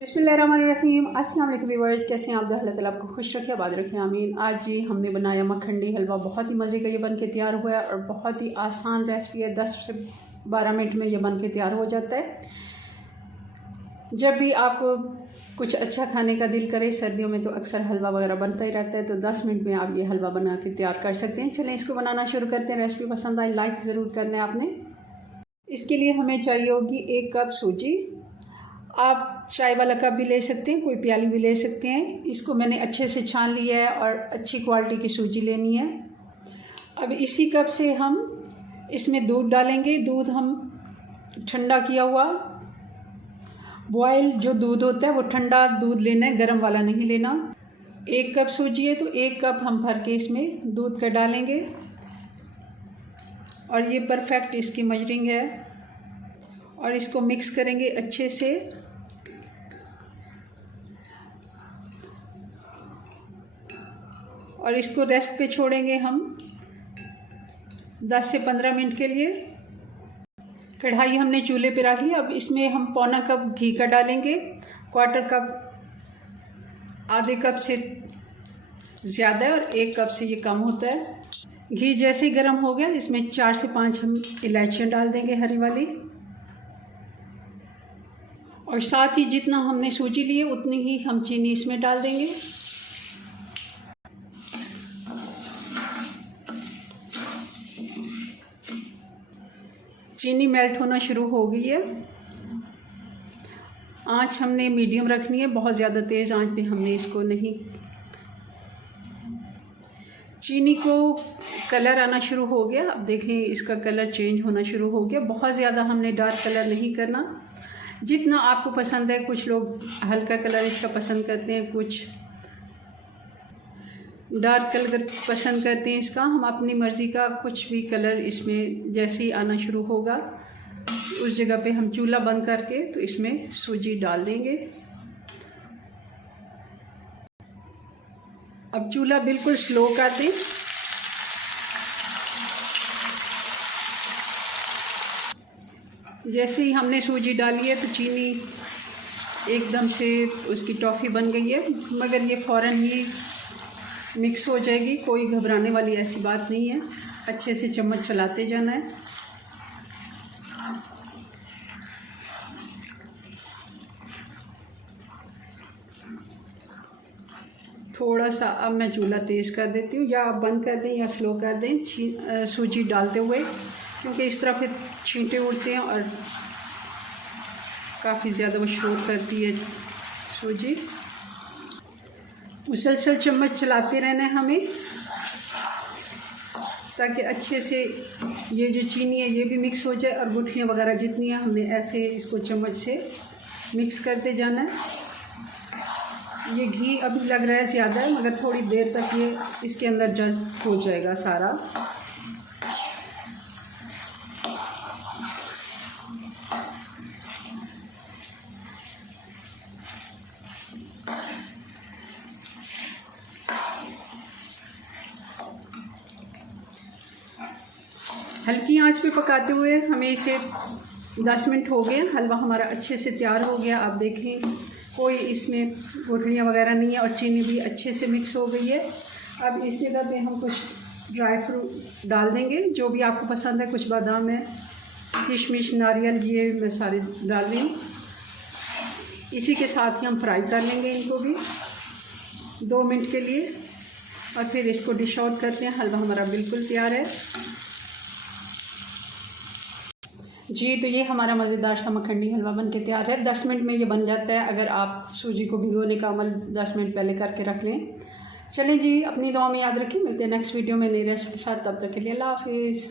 बिस्मिल्लाहिर्रहमानिर्रहीम। अस्सलाम वालेकुम व्यूअर्स, कैसे हैं आप? अल्लाह ताला आपको खुश रखे, आबाद रखे, आमीन। आज जी हमने बनाया मखनी हलवा। बहुत ही मज़े का ये बन के तैयार हुआ है और बहुत ही आसान रेसिपी है। 10 से 12 मिनट में ये बन के तैयार हो जाता है। जब भी आपको कुछ अच्छा खाने का दिल करे, सर्दियों में तो अक्सर हलवा वगैरह बनता ही रहता है, तो 10 मिनट में आप ये हलवा बना के तैयार कर सकते हैं। चलें इसको बनाना शुरू करते हैं। रेसिपी पसंद आई लाइक ज़रूर करना है आपने। इसके लिए हमें चाहिए होगी 1 कप सूजी। आप चाय वाला कप भी ले सकते हैं, कोई प्याली भी ले सकते हैं। इसको मैंने अच्छे से छान लिया है और अच्छी क्वालिटी की सूजी लेनी है। अब इसी कप से हम इसमें दूध डालेंगे। दूध हम ठंडा किया हुआ, बॉयल जो दूध होता है वो ठंडा दूध लेना है, गर्म वाला नहीं लेना। 1 कप सूजी है तो 1 कप हम भर के इसमें दूध का डालेंगे और ये परफेक्ट इसकी मेजरिंग है। और इसको मिक्स करेंगे अच्छे से। और इसको रेस्ट पे छोड़ेंगे हम 10 से 15 मिनट के लिए। कढ़ाई हमने चूल्हे पे रख ली। अब इसमें हम पौना कप घी का डालेंगे, क्वार्टर कप, आधे कप से ज़्यादा है और 1 कप से ये कम होता है। घी जैसे ही गर्म हो गया, इसमें 4 से 5 हम इलायचियाँ डाल देंगे हरी वाली। और साथ ही जितना हमने सूजी ली है उतनी ही हम चीनी इसमें डाल देंगे। चीनी मेल्ट होना शुरू हो गई है। आंच हमने मीडियम रखनी है, बहुत ज़्यादा तेज़ आंच पे हमने इसको नहीं। चीनी को कलर आना शुरू हो गया। अब देखें इसका कलर चेंज होना शुरू हो गया। बहुत ज़्यादा हमने डार्क कलर नहीं करना, जितना आपको पसंद है। कुछ लोग हल्का कलर इसका पसंद करते हैं, कुछ डार्क कलर पसंद करते हैं इसका। हम अपनी मर्ज़ी का कुछ भी कलर इसमें जैसे ही आना शुरू होगा उस जगह पे हम चूल्हा बंद करके तो इसमें सूजी डाल देंगे। अब चूल्हा बिल्कुल स्लो कर दें। जैसे ही हमने सूजी डाली है तो चीनी एकदम से उसकी टॉफ़ी बन गई है, मगर ये फ़ौरन ही मिक्स हो जाएगी। कोई घबराने वाली ऐसी बात नहीं है। अच्छे से चम्मच चलाते जाना है। थोड़ा सा अब मैं चूल्हा तेज़ कर देती हूँ, या आप बंद कर दें या स्लो कर दें सूजी डालते हुए, क्योंकि इस तरह फिर छींटे उड़ते हैं और काफ़ी ज़्यादा वो शोर करती है सूजी। मुसलसल चम्मच चलाते रहना है हमें, ताकि अच्छे से ये जो चीनी है ये भी मिक्स हो जाए और गुठलियाँ वगैरह जितनी है हमने ऐसे इसको चम्मच से मिक्स करते जाना है। ये घी अभी लग रहा है ज़्यादा है, मगर थोड़ी देर तक ये इसके अंदर जज़्ब हो जाएगा सारा। हल्की आंच पे पकाते हुए हमें इसे 10 मिनट हो गए। हलवा हमारा अच्छे से तैयार हो गया। आप देखें कोई इसमें गुठलियाँ वगैरह नहीं है और चीनी भी अच्छे से मिक्स हो गई है। अब इस जगह पे हम कुछ ड्राई फ्रूट डाल देंगे, जो भी आपको पसंद है। कुछ बादाम है, किशमिश, नारियल, ये मैं सारे डाल रही। इसी के साथ ही हम फ्राई कर लेंगे इनको भी 2 मिनट के लिए, और फिर इसको डिश आउट करते हैं। हलवा हमारा बिल्कुल तैयार है जी। तो ये हमारा मज़ेदार सा मखनी हलवा बन के तैयार है। 10 मिनट में ये बन जाता है, अगर आप सूजी को भिगोने का अमल 10 मिनट पहले करके रख लें। चलें जी, अपनी दुआ में याद रखें। मिलते हैं नेक्स्ट वीडियो में नई रेसिपी के साथ। तब तक के लिए अल्लाह हाफिज़।